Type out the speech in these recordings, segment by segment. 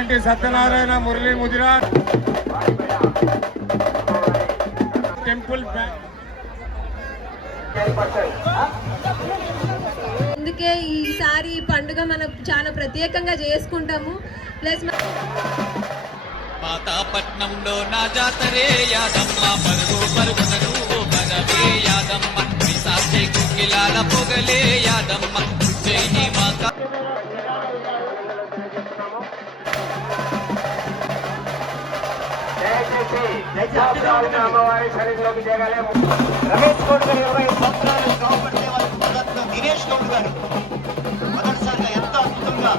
అంటే సత్యనారాయణ మురళీ ముదిరా టెంపుల్ అందుకే ఈసారి ఈ పండుగ మనం చాలా ప్రత్యేకంగా చేసుకుంటాము. ప్లస్ పాతాపట్నంలో నా జాతరే యాదమ్మ పరుగు పరుగునను పరవే యాదమ్మ. సాక్షి కుక్కిలాల పొగలే యాదమ్మ. అమ్మవారి సన్నిధిలోకి దిగాలి. రమేష్ గౌడ్ గారు ఇరవై సంవత్సరాలు శ్రమపడితే వాళ్ళకి మొదట్లో దినేష్ గౌడ్ గారు. మొదటిసారిగా ఎంతో అద్భుతంగా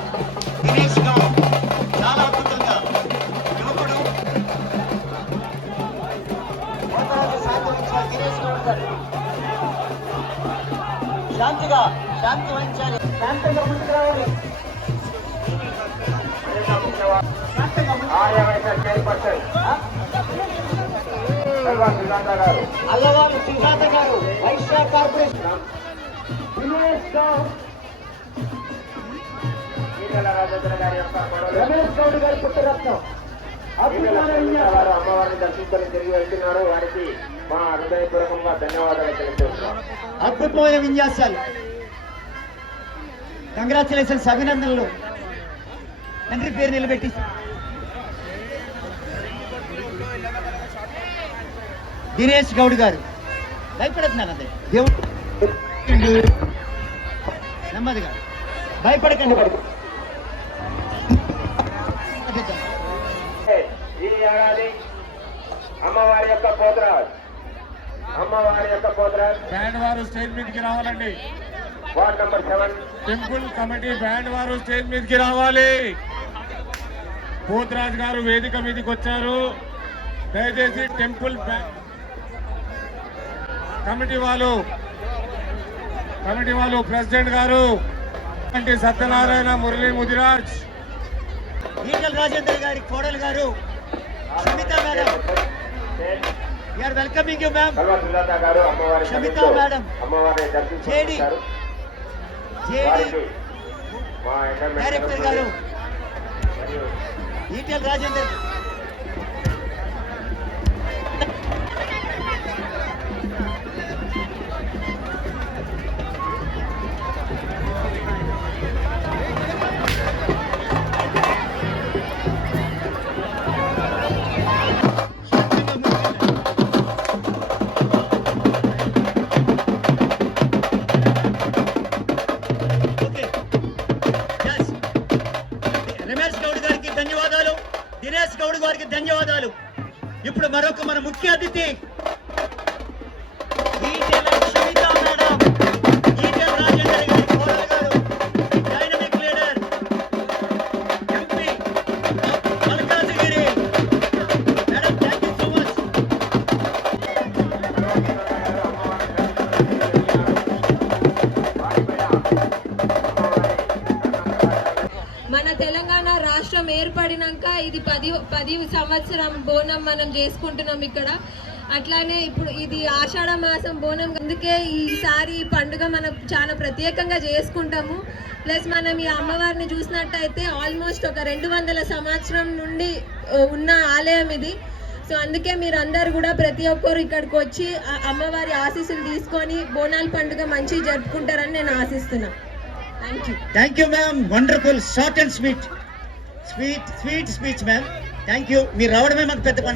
దినేష్ గౌడ్ చాలా అద్భుతంగా యువకుడు. పోతరాజు సహకరించిన దినేష్ గౌడ్ గారు. శాంతిగా శాంతి వహించాలి. శాంతంగా ముందుకు రావాలి. శాంతంగా అల్లవారు సుజాత గారు. వైశ్య కార్పొరేషన్. దినేష్ గౌడ్. రమేష్ గౌడ్ గారి పుట్టరత్నం. గారు అమ్మవారిని దర్శించుకొని తిరిగి వెళ్తున్నారు. వారికి మా హృదయపూర్వకంగా ధన్యవాదాలు తెలియజేస్తున్నాం. అద్భుతమైన విన్యాసాలు. కంగ్రాచులేషన్స్ అభినందనలు. తండ్రి పేరు నిలబెట్టి దినేష్ గౌడ్ గారు. భయపడుతున్నారు అదే దేవుడు. నెమ్మదిగా భయపడకండి. ఈ ఏడాది అమ్మవారి యొక్క పోతరాజ్. అమ్మవారి యొక్క పోతరాజ్. బ్యాండ్ వారు స్టేజ్ మీదకి రావాలండి. Ward number seven. Temple committee band వారు స్టేజ్ మీదకి రావాలి. పోతరాజ్ గారు వేదిక మీదకి వచ్చారు. దయచేసి టెంపుల్ బ్యా- కమిటీ వాళ్ళు కమిటీ వాళ్ళు ప్రెసిడెంట్ గారు సత్యనారాయణ మురళీ ముదిరాజ్ ఈటల రాజేందర్ గారి కోడలు గారు madam. Welcoming you ma'am madam. JD. JD. Director గారు. ఈటల రాజేందర్ దేవుడి వారికి ధన్యవాదాలు. ఇప్పుడు మరొక మన ముఖ్య అతిథి రాష్ట్రం ఏర్పడినాక ఇది పది పది సంవత్సరం బోనం మనం చేసుకుంటున్నాం ఇక్కడ. అట్లానే ఇప్పుడు ఇది ఆషాఢ మాసం బోనం. అందుకే ఈసారి ఈ పండుగ మనం చాలా ప్రత్యేకంగా చేసుకుంటాము. ప్లస్ మనం ఈ అమ్మవారిని చూసినట్టయితే ఆల్మోస్ట్ ఒక రెండు వందల సంవత్సరం నుండి ఉన్న ఆలయం ఇది. సో అందుకే మీరు అందరు కూడా ప్రతి ఒక్కరు ఇక్కడికి వచ్చి అమ్మవారి ఆశీస్సులు తీసుకొని బోనాల పండుగ మంచిగా జరుపుకుంటారని నేను ఆశిస్తున్నాను thank you thank you ma'am. Wonderful short and sweet. Sweet sweet speech ma'am. Thank you మీరు రావడమే మాకు పెద్ద పండుగ.